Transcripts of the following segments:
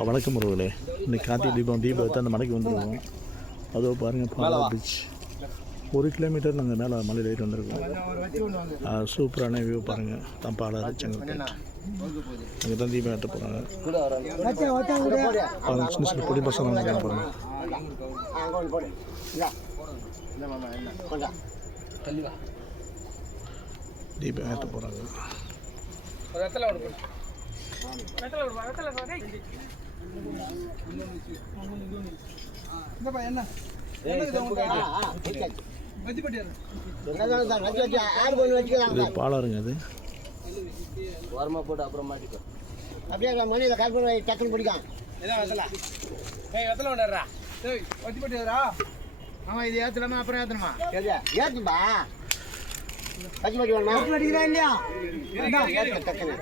வணக்கம் உறவுகளே இன்னைக்கு கார்த்திகை தீபம் தீபத்தை அந்த மலைக்கு வந்துருக்கோம் அதோ பாருங்கள் பாலா பீச் ஒரு கிலோமீட்டர் நாங்கள் மேலே மலையில் ஏறி வந்திருக்கோம். சூப்பரான வியூ பாருங்கள் தான் பாலாறு செங்கல்பேட் அங்கே தான் தீபம் ஏற்ற போகிறாங்க பாருங்க சின்ன சின்ன பொடி பசங்க வந்து பாருங்க. தீபம் ஏற்ற போகிறாங்க இது பாலாறுங்க அது. ஓரமாக போட்டு அப்புறம் மாட்டிக்கோ. அப்படியே மணியில் கால் பண்ணி டக்குன்னு பிடிக்கும். ஆமா இது ஏத்தலாமா அப்புறம் ஏத்தணுமா? சரியா ஏற்றும்பா பச்சை பட்டி அடிக்கிறா இல்லையா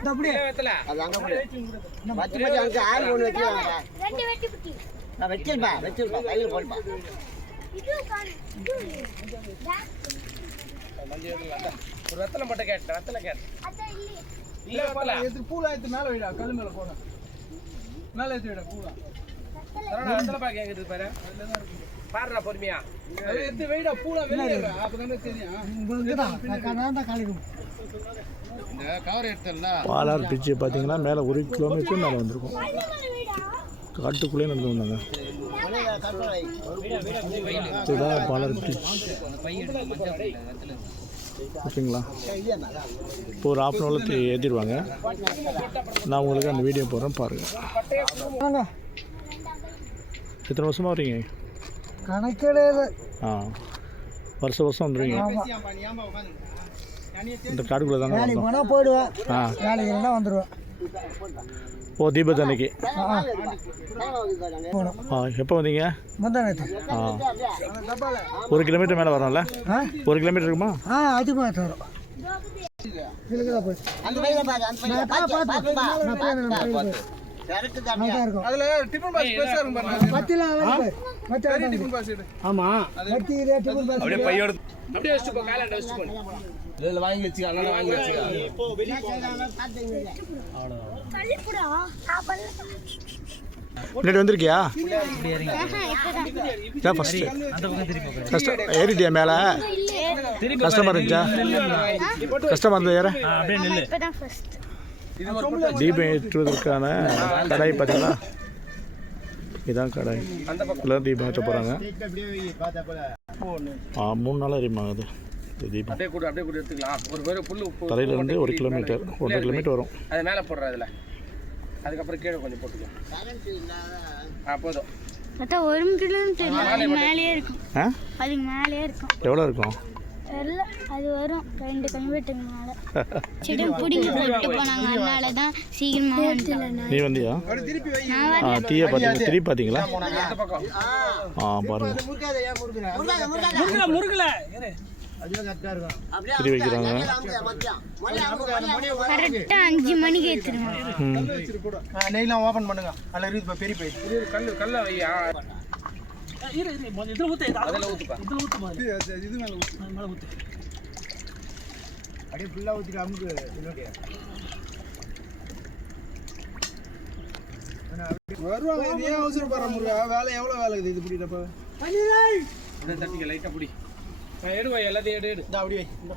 அப்படியே அது போடு பச்சை ஆறு ஒன்று நான் வச்சிருப்பா வச்சிருப்பா கையில் போடுப்பா ஒரு கேட்டேன் வெத்தலை கேட்டேன் இல்ல இல்லையே இல்லை வெத்தலை எடுத்து மேல வைடா கல் மேல போட மேல எடுத்து வைடா பூலா சரவணா, வெத்தலை அதுல தான் இருக்கு பாரு பாருடா பொறுமையா. எடுத்து வைடா பூலா வெளியே அப்பதானே தெரியும். இந்த கவர் எடுத்தல பாலாறு பீச்சு பார்த்தீங்கன்னா மேலே ஒரு கிலோமீட்டர் மேலே வந்திருக்கோம். காட்டுக்குள்ளேயே நடந்து வந்தாங்க. இதுதான் பாலாறு பீச் ஓகேங்களா? இப்போ ஒரு ஆஃப் அன் ஹவரில் ஏற்றிடுவாங்க நான் உங்களுக்கு அந்த வீடியோ போடுறேன் பாருங்கள் எத்தனை வருஷமாக வரீங்க? கணக்கிடையாது ஆ. வருஷம் வருஷம் வந்துடுவீங்க இந்த காடுக்குள்ளே வந்தோம். போனால் போயிடுவேன். ஆ. வேலைக்கு எல்லாம் வந்துடுவேன் ஓ தீபத்து அன்னைக்கு. ஆ எப்போ வந்தீங்க? ஆ. ஒரு கிலோமீட்டர் மேலே வரோம்ல? ஆ? ஒரு கிலோமீட்டர் இருக்குமா? ஆ அதிகமாக வரும். தான் அந்த அதுல டிஃபன் பாக்ஸ் பெருசா இருக்கும் பாருங்க. பத்திலாம் மற்ற டிஃபன் பாக்ஸ் எடு ஆமாம் பத்தி இதே டிஃபன் பாக்ஸ் அப்படியே பையோட அப்படியே வச்சுட்டு போ இதில் வாங்கி வச்சுக்க அண்ணா வாங்கி வச்சுக்க. கள்ளிப்புடா? சாப்பாடு. முன்னாடி வந்திருக்கியா? இதான் ஃபஸ்ட்டு கஷ்டம் ஏறிட்டியா மேலே? கஷ்டமாக இருந்துச்சா? கஷ்டமாக இருந்தது ஏற. தீபம் ஏற்றுவதற்கான கடாய் பார்த்தீங்களா? இதான் கடாய். எல்லாம் தீபம் ஏற்ற போகிறாங்க ஆ மூணு நாள் எரியுமாங்க அது இந்த தீபம். அப்படியே கூட அப்படியே கூட எடுத்துக்கலாம். ஒரு பேர் புல்லு உப்பு தலையிலேருந்து ஒரு கிலோமீட்டர் ஒன்றரை கிலோமீட்டர் வரும். அது மேலே போடுற அதில் அதுக்கப்புறம் கீழே கொஞ்சம் போட்டுக்கலாம். ஆ போதும். ஒரு மீட்டர்லாம் தெரியும். மேலேயே இருக்கும். அதுக்கு மேலேயே இருக்கும். எவ்வளோ இருக்கும்? தெரியல. அது வரும். ரெண்டு கிலோமீட்டருக்கு மேலே செடி பிடிங்கி போட்டு போனாங்க. அதனால தான் சீக்கிரமாக வந்துட்டு நீ வந்தியா? திருப்பி ஆ தீயை பார்த்தீங்களா திரி பார்த்தீங்களா ஆ. பாருங்கள் முறுக்காத ஏன் முறுக்குறேன் முருகா முருகா அதுவே கரெக்டாக இருக்கும் அப்படியே திரி வைக்கிறாங்க. கரெக்டாக அஞ்சு மணிக்கு நெய்லாம் ஓப்பன் பண்ணுங்க. அதில் இருக்குது பெரிய பை இது ஒரு கல்லு கல்லை வை ஆ. அதில் ஊற்றுப்பா இது மேல ஊத்து. அப்படியே ஃபுல்லாக ஊற்றிட்டு அமுக்கு வருவாங்க இது ஏன் அவசரப்படுற முருகா. வேலை எவ்வளவு வேலை இருக்குது இது பிடிக்கிறப்ப அப்படியே தட்டிக்க லைட்டாக பிடி. வை எல்லாத்தையும் எடு எடு. இந்த அப்படியே இந்த.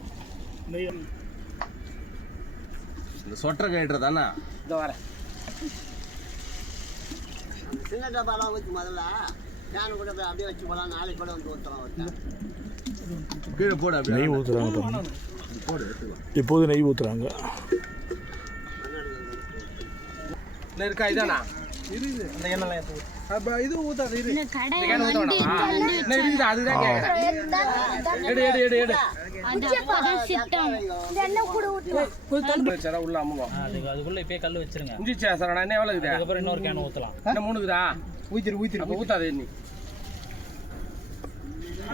சொட்டர் கைட்டுறது தானே? இந்த வரேன். சின்ன டப்பாலாம் ஊற்றி முதல்ல. நான் கூட போய் அப்படியே வச்சு போகலாம் நாளைக்கு கூட வந்து ஊற்றலாம் ஒருத்தன் கீழே போடு நெய் ஊற்றுறாங்க பாருங்க இப்போது நெய் ஊற்றுறாங்க இருக்கா இதானா? அந்த எண்ணெய்லாம் எடுத்து அப்ப இது ஊத்தாது இரு. இந்த கடை இருக்குது அதுதான் கேட்குறேன் எடு எடு எடு எடு. அது அப்பதான் சிட்டம் எண்ணெய் கூட ஊற்றுவோம் சரா உள்ள அமுகம் அதுக்கு அதுக்குள்ள இப்பயே கல் வச்சிருங்க. முடிஞ்சிச்சா சார் நான் என்ன எவ்வளோ இருக்குது? அதுக்கப்புறம் இன்னொரு கேன் ஊத்தலாம். என்ன மூணுக்குதா? ஊற்றிரு ஊற்றிரு அப்போ ஊத்தாது நீ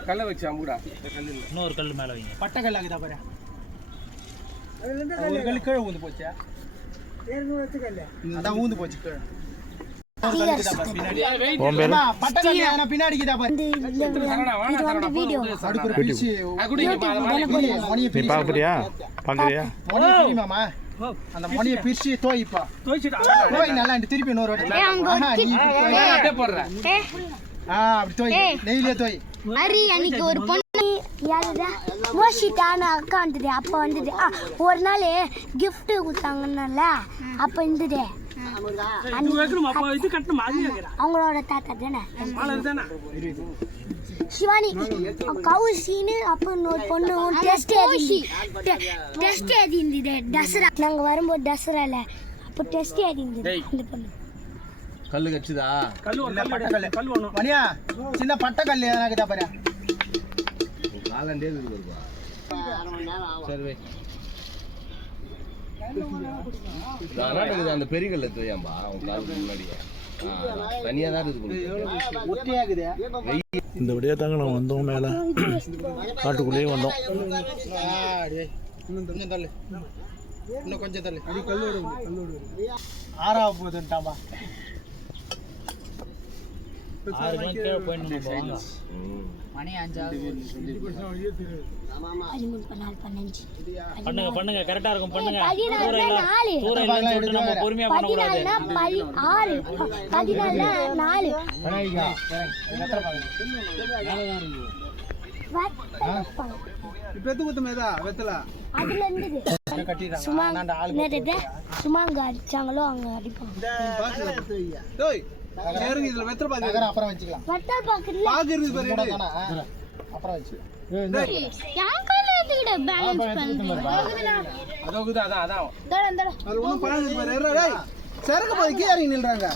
கல்லை வச்சு அம்புடா இன்னொரு கல் மேல வைங்க. பட்டை கல் ஆகுதா பாரு ஒரு கல் கீழே ஊந்து போச்சா? ஊந்து போச்சு கீழே. பார்க்குறியா மணியை பிரிமாமா அந்த மணியை பிரிச்சு தோய்ப்பா தோய் நல்லா திருப்பி இன்னொரு வாட்டி. இப்படி தோய். ஆ அப்படி ஹரி அன்னைக்கு ஒரு பொண்ணு யாருடா? மோஷிட்டான்னு அக்கா வந்தது அப்போ வந்தது. ஆ ஒரு நாள் gift கொடுத்தாங்கன்னால அப்போ இருந்தது. அவங்களோட தாத்தா தானே? சிவானி கவுசின்னு அப்போ இன்னொரு பொண்ணு டெஸ்ட் எழுதி டெஸ்ட் எழுதி இருந்தது தசரா. நாங்கள் வரும்போது தசரால அப்போ டெஸ்ட் எழுதி இருந்தது அந்த பொண்ணு. கல்லு கச்சுதா பட்டக்கல்லு மணியா சின்ன பட்டக்கல்லு எதனா இருக்குதா பாரு. காலண்டே இருக்கு சரி அந்த பெரிய கல்ல தூயாம்பா அவன் காலுக்கு முன்னாடியே தனியாக தான் இருக்குது இந்த வழியாக தாங்க நான் வந்தோம் மேலே. காட்டுக்குள்ளேயே வந்தோம். இன்னும் கொஞ்சம் தள்ளு இன்னும் கொஞ்சம் ஆறு கீழே போயிடணும் பண்ணுங்க பண்ணுங்க கரெக்டா இருக்கும். தூரம் இல்லைன்னு நம்ம பொறுமையா பண்ணக்கூடாது ஆறு. நாலு. இப்போ வெத்தல. அதுல அங்க அடிச்சாங்களோ அங்க அடிப்பாங்க. டேய். நேருங்க இதுல வெத்தல பாக்கு. அப்புறம் வச்சுக்கலாம். பாக்குறதுல பாக்கு பாரு எடு. அப்புறம் வச்சு சரக்கு பாதி கீழே இறங்கி நில்றாங்க.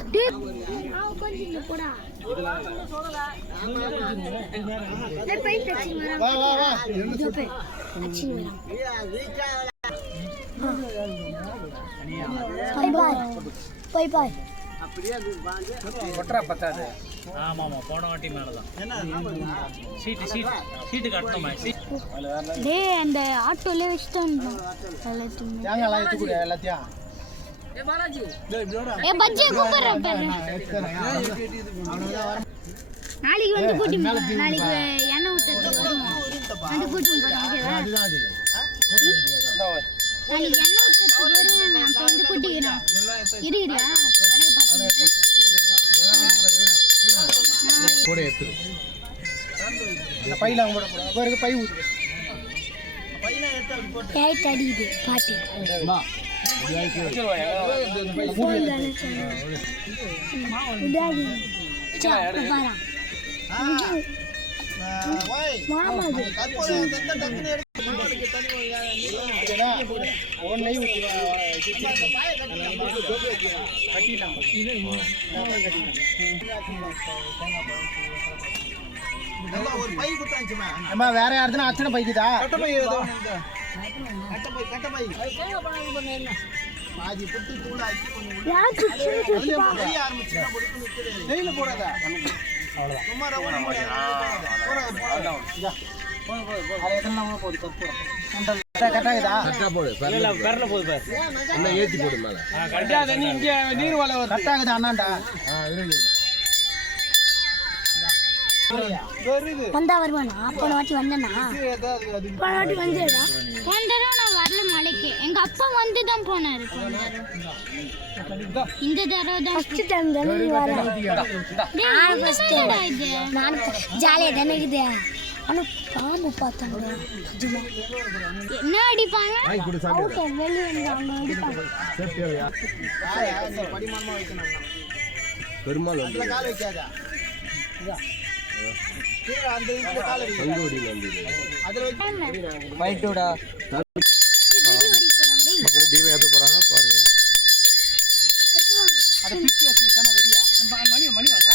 போய். வா வா வா. போய். போய் போய் கொட்டுறா பத்தாது. ஆமா ஆமா போன வாட்டி மேலதான். சீட்டு சீட்டு சீட்டு கட்டணுமா? சீட் டேய் அந்த ஆட்டோலே எல்லாத்தையும்? எடுத்து கொடு எல்லாத்தையும் ஏ பஜ்ஜியை கூப்பிடுறேன் பாரு. நாளைக்கு வந்து கூட்டி நாளைக்கு எண்ணெய் ஊற்றுறதுக்கு வருவோம் வந்து கூட்டி போறோம் ஓகேவா? நாளைக்கு எண்ணெய் ஊற்றுறதுக்கு வந்து இருக்கிறியா கூட எடுத்துரு. பையில போட. பை அடிக்குது பாட்டு. மாமா இது. ஒன் நெய் ஊத்தி அம்மா வேற யாருதுன்னா அச்சனை பைக்குதா கட்ட பை கட்ட பை கட்ட பை பாதி புட்டு தூள் ஆக்கி போடாத வந்தா வருவானா? போன வாட்டி வந்தனா? போன வாட்டி வந்துடா போன தடவை நான் வரல மலைக்கு. எங்க அப்பா வந்து தான் போனாரு. இந்த தடவை தான் ஃபர்ஸ்ட் டைம் தானே நீ வர? இது. நான் ஜாலியா தானே இருக்குது. ஆனா பாம்பு பார்த்தாங்க. என்ன அடிப்பாங்க? வெளியே அவங்க பெருமாள் மக்கள் டிவி ஏற்ற வச்சுக்கிட்டான வெடியா மணி மணி வாங்க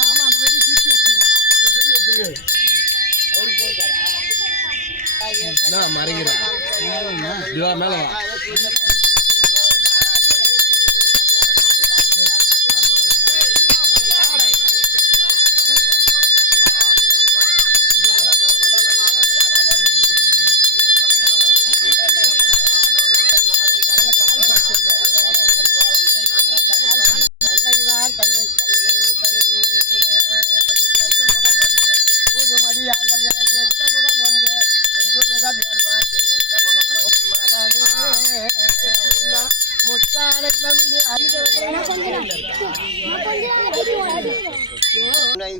ஆமா அந்த வெடி பிரிச்சு வச்சுக்கணும் என்ன மறைக்கிறான் இதுவா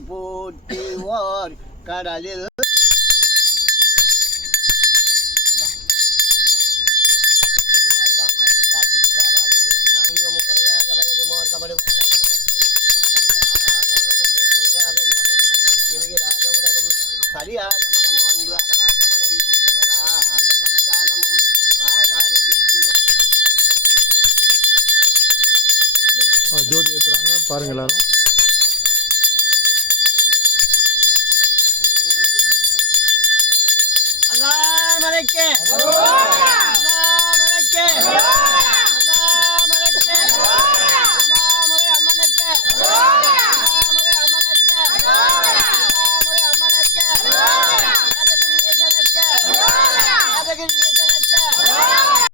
போட்டி ஓர் கடலில் பாருங்கள் எல்லாரும். அலாம் அலைக்கு